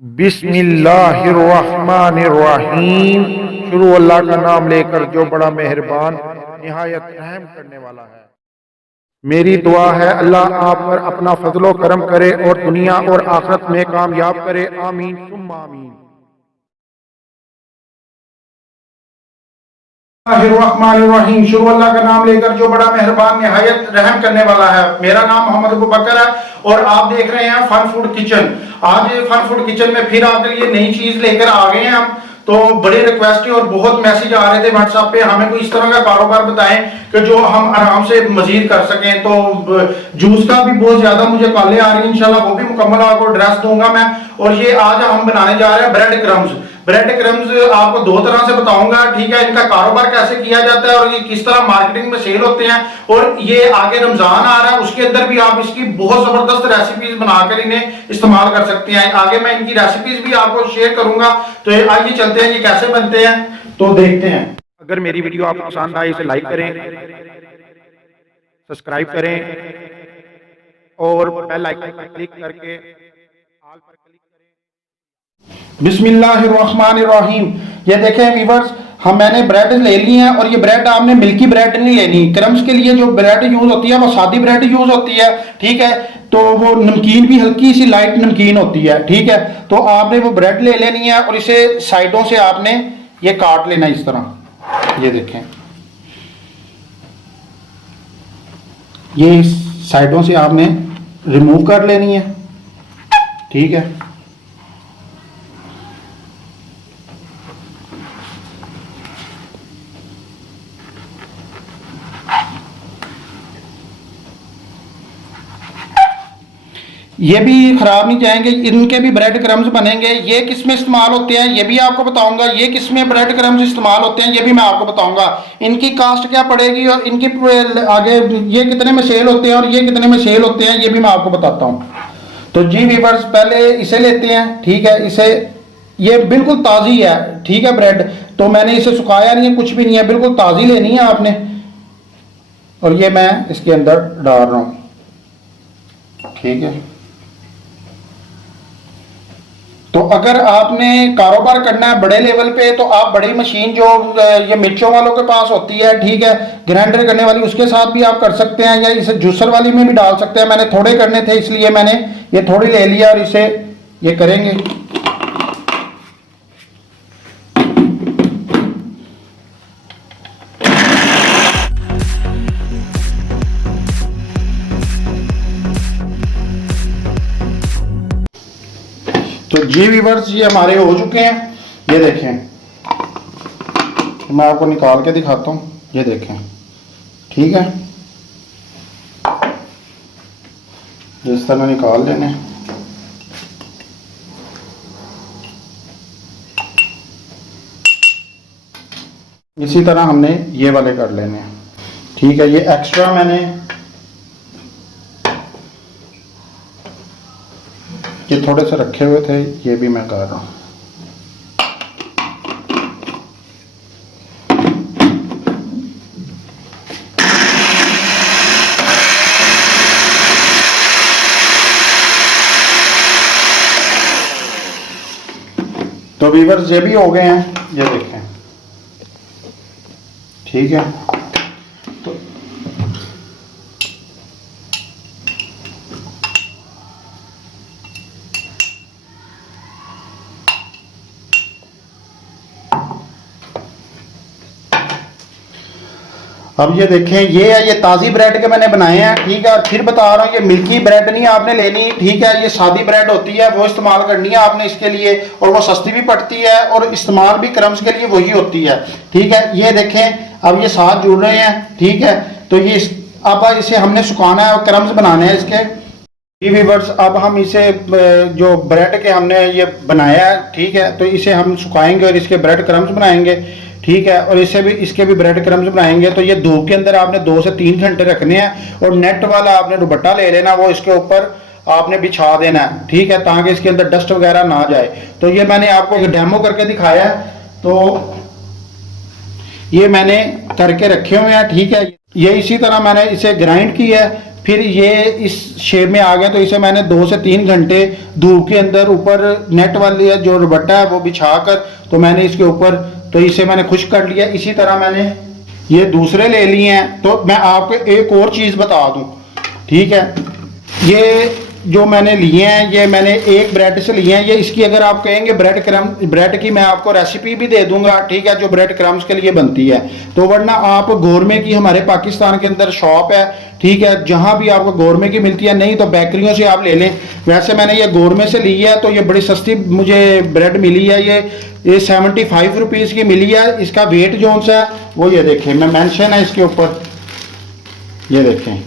बिस्मिल्लाहिर्रहमानिर्रहीम। शुरू अल्लाह का नाम लेकर जो बड़ा मेहरबान निहायत रहम करने वाला है। मेरी दुआ है अल्लाह आप पर अपना फजलो करम करे और दुनिया और आखिरत में कामयाब करे। आमीन सुम्मा आमीन। बिस्मिल्लाहिर्रहमानिर्रहीम। शुरू अल्लाह का नाम लेकर जो बड़ा मेहरबान निहायत रहम करने वाला है। मेरा नाम मोहम्मद अबू बकर है और आप देख रहे हैं फन फूड किचन। आज फन फूड किचन में फिर आपके लिए नई चीज लेकर आ गए हैं हम। तो बड़ी रिक्वेस्ट और बहुत मैसेज आ रहे थे व्हाट्सएप पे, हमें कोई इस तरह का कारोबार बताएं कि जो हम आराम से मजीद कर सकें। तो जूस का भी बहुत ज्यादा मुझे कॉलें आ रही है, इंशाल्लाह वो भी मुकम्मल आपको एड्रेस दूंगा मैं। और ये आज हम बनाने जा रहे हैं ब्रेड क्रम्स। ब्रेड क्रम्स आपको दो तरह से बताऊंगा, ठीक है। इनका कारोबार कैसे किया जाता है और ये किस तरह मार्केटिंग में सेल होते हैं। और ये आगे रमजान आ रहा है, उसके अंदर भी आप इसकी बहुत जबरदस्त रेसिपीज बनाकर इन्हें इस्तेमाल कर सकते हैं। आगे मैं इनकी रेसिपीज भी आपको शेयर करूंगा। तो आइए चलते हैं, ये कैसे बनते हैं तो देखते हैं। अगर मेरी वीडियो आपको पसंद आए इसे लाइक करें, सब्सक्राइब करें और बेल आइकन पर क्लिक करके ऑल पर क्लिक करें। बिस्मिल्लाहिर्रहमानिर्रहीम। ये देखें व्यूअर्स, मैंने ब्रेड ले ली है और ये ब्रेड आपने मिल्की ब्रेड नहीं लेनी। क्रम्स के लिए जो ब्रेड यूज होती है वो सादी ब्रेड यूज होती है, ठीक है। तो वो नमकीन भी हल्की सी लाइट नमकीन होती है, ठीक है। तो आपने वो ब्रेड ले लेनी है और इसे साइडों से आपने ये काट लेना इस तरह। ये देखें, ये साइडों से आपने रिमूव कर लेनी है, ठीक है। ये भी खराब नहीं जाएंगे, इनके भी ब्रेड क्रम्स बनेंगे। ये किस में इस्तेमाल होते हैं ये भी आपको बताऊंगा। ये किस में ब्रेड क्रम्स इस्तेमाल होते हैं ये भी मैं आपको बताऊंगा। इनकी कास्ट क्या पड़ेगी और इनकी आगे ये कितने में सेल होते हैं और ये कितने में सेल होते हैं ये भी मैं आपको बताता हूँ। तो जी व्यूअर्स, पहले इसे लेते हैं, ठीक है। इसे ये बिल्कुल ताज़ी है, ठीक है ब्रेड। तो मैंने इसे सुखाया नहीं है, कुछ भी नहीं है, बिल्कुल ताज़ी लेनी है आपने। और ये मैं इसके अंदर डाल रहा हूँ, ठीक है। तो अगर आपने कारोबार करना है बड़े लेवल पे तो आप बड़ी मशीन जो ये मिर्चों वालों के पास होती है, ठीक है, ग्राइंडर करने वाली, उसके साथ भी आप कर सकते हैं या इसे जूसर वाली में भी डाल सकते हैं। मैंने थोड़े करने थे इसलिए मैंने ये थोड़ी ले लिया और इसे ये करेंगे। तो जी व्यूअर्स, ये हमारे हो चुके हैं। ये देखें, मैं आपको निकाल के दिखाता हूँ। ये देखें, ठीक है। इस तरह निकाल लेने। इसी तरह हमने ये वाले कर लेने हैं, ठीक है। ये एक्स्ट्रा मैंने ये थोड़े से रखे हुए थे, ये भी मैं कर रहा हूँ। तो व्यूअर्स, ये भी हो गए हैं, ये देखें, ठीक है। तो अब ये देखें, ये है, ये ताज़ी ब्रेड के मैंने बनाए हैं, ठीक है। और फिर बता रहा हूँ, ये मिल्की ब्रेड नहीं आपने लेनी, ठीक है। ये सादी ब्रेड होती है, वो इस्तेमाल करनी है आपने इसके लिए। और वो सस्ती भी पड़ती है और इस्तेमाल भी क्रम्स के लिए वही होती है, ठीक है। ये देखें, अब ये साथ जुड़ रहे हैं, ठीक है। तो ये अब इसे हमने सुखाना है और क्रम्स बनाने हैं इसके। व्यूअर्स, अब हम इसे जो ब्रेड के हमने ये बनाया है, ठीक है, तो इसे हम सुखाएंगे और इसके ब्रेड क्रम्स बनाएंगे, ठीक है। और इसे भी, इसके भी ब्रेड क्रम्स बनाएंगे। तो ये धूप के अंदर आपने 2 से 3 घंटे रखने हैं और नेट वाला आपने दुपट्टा ले लेना, वो इसके ऊपर आपने बिछा देना है, ठीक है, ताकि इसके अंदर डस्ट वगैरह ना जाए। तो ये मैंने आपको डेमो करके दिखाया है, तो ये मैंने करके रखे हुए हैं, ठीक है। ये इसी तरह मैंने इसे ग्राइंड की है, फिर ये इस शेप में आ गया, तो इसे मैंने 2 से 3 घंटे धूप के अंदर ऊपर नेट वाली जो दुपट्टा है वो बिछा कर, तो मैंने इसके ऊपर, तो इसे मैंने खुश्क कर लिया। इसी तरह मैंने ये दूसरे ले लिए हैं। तो मैं आपको एक और चीज़ बता दूं, ठीक है, ये जो मैंने लिए हैं ये मैंने एक ब्रेड से लिए हैं। ये इसकी अगर आप कहेंगे ब्रेड की मैं आपको रेसिपी भी दे दूंगा, ठीक है, जो ब्रेड क्रम्स के लिए बनती है। तो वरना आप गोरमे की हमारे पाकिस्तान के अंदर शॉप है, ठीक है, जहां भी आपको गोरमे की मिलती है, नहीं तो बेकरियों से आप ले लें। वैसे मैंने ये गोरमे से ली है, तो ये बड़ी सस्ती मुझे ब्रेड मिली है। ये 75 रुपीज़ की मिली है। इसका वेट जो सा है वो ये देखें, मैं मेंशन है इसके ऊपर, ये देखें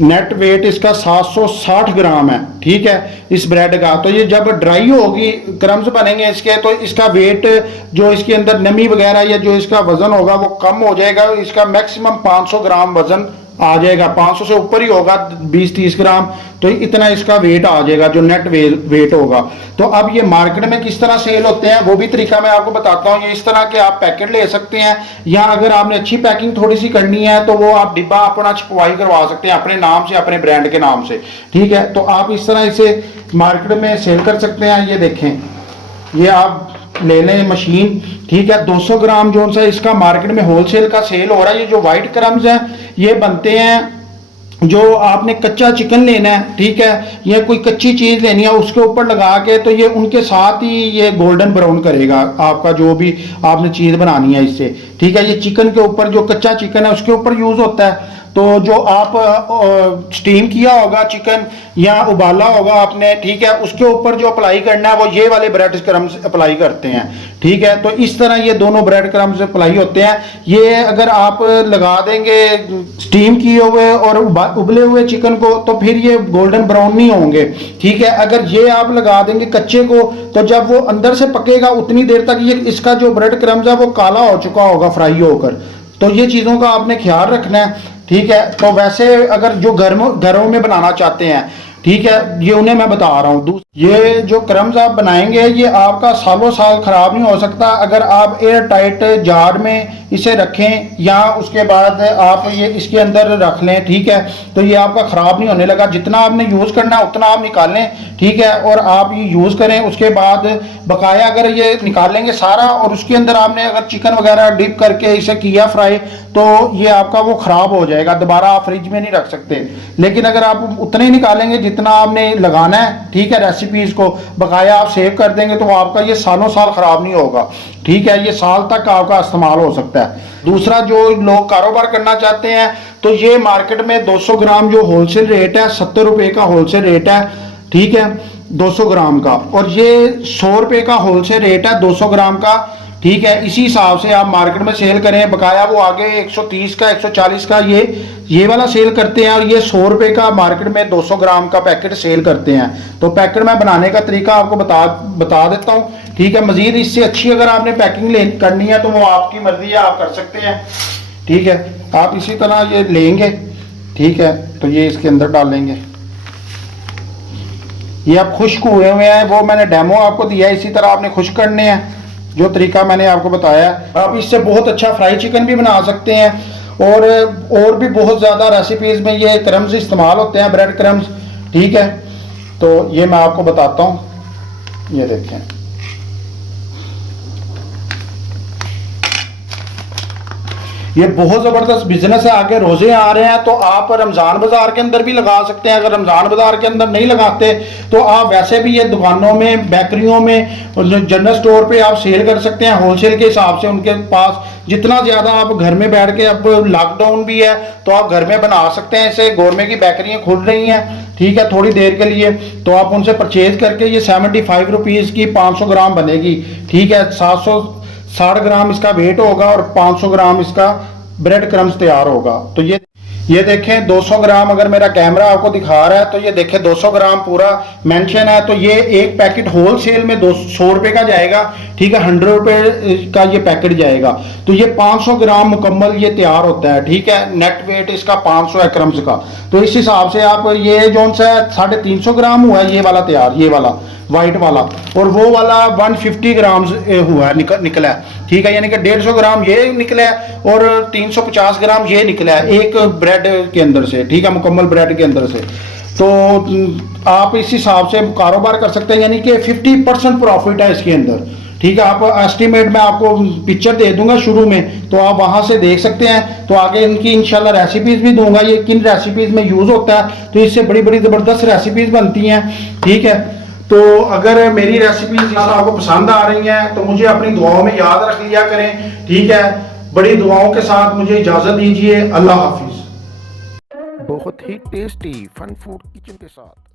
नेट वेट इसका 760 ग्राम है, ठीक है, इस ब्रेड का। तो ये जब ड्राई होगी, क्रम्स बनेंगे इसके, तो इसका वेट जो इसके अंदर नमी वगैरह या जो इसका वजन होगा वो कम हो जाएगा। इसका मैक्सिमम 500 ग्राम वजन आ जाएगा, 500 से ऊपर ही होगा, 20-30 ग्राम, तो इतना इसका वेट आ जाएगा जो नेट वेट होगा। तो अब ये मार्केट में किस तरह सेल होते हैं वो भी तरीका मैं आपको बताता हूँ। ये इस तरह के आप पैकेट ले सकते हैं, या अगर आपने अच्छी पैकिंग थोड़ी सी करनी है तो वो आप डिब्बा अपना छपवाई करवा सकते हैं अपने नाम से, अपने ब्रांड के नाम से, ठीक है। तो आप इस तरह इसे मार्केट में सेल कर सकते हैं। ये देखें, ये आप ले लें मशीन, ठीक है, 200 ग्राम जो सा इसका मार्केट में होलसेल का सेल हो रहा है। ये जो व्हाइट क्रम्स हैं ये बनते हैं, जो आपने कच्चा चिकन लेना है, ठीक है, या कोई कच्ची चीज़ लेनी है उसके ऊपर लगा के, तो ये उनके साथ ही ये गोल्डन ब्राउन करेगा आपका जो भी आपने चीज़ बनानी है इससे, ठीक है। ये चिकन के ऊपर, जो कच्चा चिकन है उसके ऊपर यूज़ होता है। तो जो आप स्टीम किया होगा चिकन या उबाला होगा आपने, ठीक है, उसके ऊपर जो अप्लाई करना है वो ये वाले ब्रेड क्रम्स अप्लाई करते हैं, ठीक है। तो इस तरह ये दोनों ब्रेड क्रम्स अप्लाई होते हैं। ये अगर आप लगा देंगे स्टीम किए हुए और उबले हुए चिकन को, तो फिर ये गोल्डन ब्राउन नहीं होंगे, ठीक है। अगर ये आप लगा देंगे कच्चे को, तो जब वो अंदर से पकेगा उतनी देर तक ये इसका जो ब्रेड क्रम्स है वो काला हो चुका होगा फ्राई होकर। तो ये चीज़ों का आपने ख्याल रखना है, ठीक है। तो वैसे अगर जो घरों में बनाना चाहते हैं, ठीक है, ये उन्हें मैं बता रहा हूँ। ये जो क्रम्स आप बनाएंगे ये आपका सालों साल खराब नहीं हो सकता अगर आप एयर टाइट जार में इसे रखें, या उसके बाद आप ये इसके अंदर रख लें, ठीक है। तो ये आपका खराब नहीं होने लगा। जितना आपने यूज़ करना है उतना आप निकाल लें, ठीक है, और आप ये यूज़ करें। उसके बाद बकाया अगर ये निकालेंगे सारा और उसके अंदर आपने अगर चिकन वगैरह डिप करके इसे किया फ्राई, तो ये आपका वो खराब हो जाएगा, दोबारा आप फ्रिज में नहीं रख सकते। लेकिन अगर आप उतने ही निकालेंगे जितना आपने लगाना है, ठीक है, रेसिपीज को बकाया आप सेव कर देंगे, तो आपका ये सालों साल खराब नहीं होगा, ठीक है। ये साल तक आपका इस्तेमाल हो सकता है। दूसरा, जो लोग कारोबार करना चाहते हैं, तो ये मार्केट में 200 ग्राम जो होलसेल रेट है 70 रुपए का होलसेल रेट है, ठीक है, 200 ग्राम का। और ये 100 रुपए का होलसेल रेट है 200 ग्राम का, ठीक है। इसी हिसाब से आप मार्केट में सेल करें। बकाया वो आगे 130 का 140 का ये वाला सेल करते हैं, और ये 100 रुपए का मार्केट में 200 ग्राम का पैकेट सेल करते हैं। तो पैकेट में बनाने का तरीका आपको बता देता हूँ, ठीक है। मजीद इससे अच्छी अगर आपने पैकिंग करनी है तो वो आपकी मर्जी है, आप कर सकते हैं, ठीक है। आप इसी तरह ये लेंगे, ठीक है, तो ये इसके अंदर डालेंगे। ये आप खुश्क हुए हैं, वो मैंने डेमो आपको दिया है, इसी तरह आपने खुश्क करने हैं जो तरीका मैंने आपको बताया। आप इससे बहुत अच्छा फ्राई चिकन भी बना सकते हैं, और भी बहुत ज़्यादा रेसिपीज़ में ये क्रम्स इस्तेमाल होते हैं, ब्रेड क्रम्स, ठीक है। तो ये मैं आपको बताता हूँ, ये देखें, ये बहुत ज़बरदस्त बिजनेस है। आगे रोज़े आ रहे हैं, तो आप रमज़ान बाज़ार के अंदर भी लगा सकते हैं। अगर रमज़ान बाज़ार के अंदर नहीं लगाते तो आप वैसे भी ये दुकानों में, बेकरियों में, जनरल स्टोर पे आप सेल कर सकते हैं होलसेल के हिसाब से। उनके पास जितना ज़्यादा आप घर में बैठ के, अब लॉकडाउन भी है तो आप घर में बना सकते हैं इसे। गोरमे की बेकरियाँ खुल रही हैं, ठीक है, थोड़ी देर के लिए, तो आप उनसे परचेज करके ये 75 रुपीज़ की 500 ग्राम बनेगी, ठीक है। 760 ग्राम इसका वेट होगा और 500 ग्राम इसका ब्रेड क्रम्स तैयार होगा। तो ये देखें 200 ग्राम, अगर मेरा कैमरा आपको दिखा रहा है तो ये देखें 200 ग्राम पूरा मेंशन है। तो ये एक पैकेट होलसेल में 100 रुपए का जाएगा, ठीक है, 100 रुपए का ये पैकेट जाएगा। तो ये 500 ग्राम मुकम्मल ये तैयार होता है, ठीक है। नेट वेट इसका 500 है क्रम्स का। तो इस हिसाब से आप ये जो सा 350 ग्राम हुआ है ये वाला तैयार, ये वाला वाइट वाला, और वो वाला 150 ग्राम हुआ है, निकला है, ठीक है। यानी कि 150 ग्राम ये निकला है और 350 ग्राम ये निकला है एक ब्रेड ब्रेड के अंदर से, ठीक है, मुकम्मल ब्रेड के अंदर से। तो आप इस हिसाब से कारोबार कर सकते हैं, यानी कि 50% प्रॉफिट है इसके अंदर, ठीक है। आप एस्टिमेट में आपको पिक्चर दे दूंगा शुरू में, तो आप वहां से देख सकते हैं। तो आगे इनकी इंशाल्लाह रेसिपीज भी दूंगा, ये किन रेसिपीज में यूज होता है, तो इससे बड़ी बड़ी जबरदस्त रेसिपीज बनती हैं, ठीक है। तो अगर मेरी रेसिपीज आपको पसंद आ रही हैं तो मुझे अपनी दुआओं में याद रख लिया करें, ठीक है। बड़ी दुआओं के साथ मुझे इजाजत दीजिए। अल्लाह हाफिज। बहुत ही टेस्टी फन फूड किचन के साथ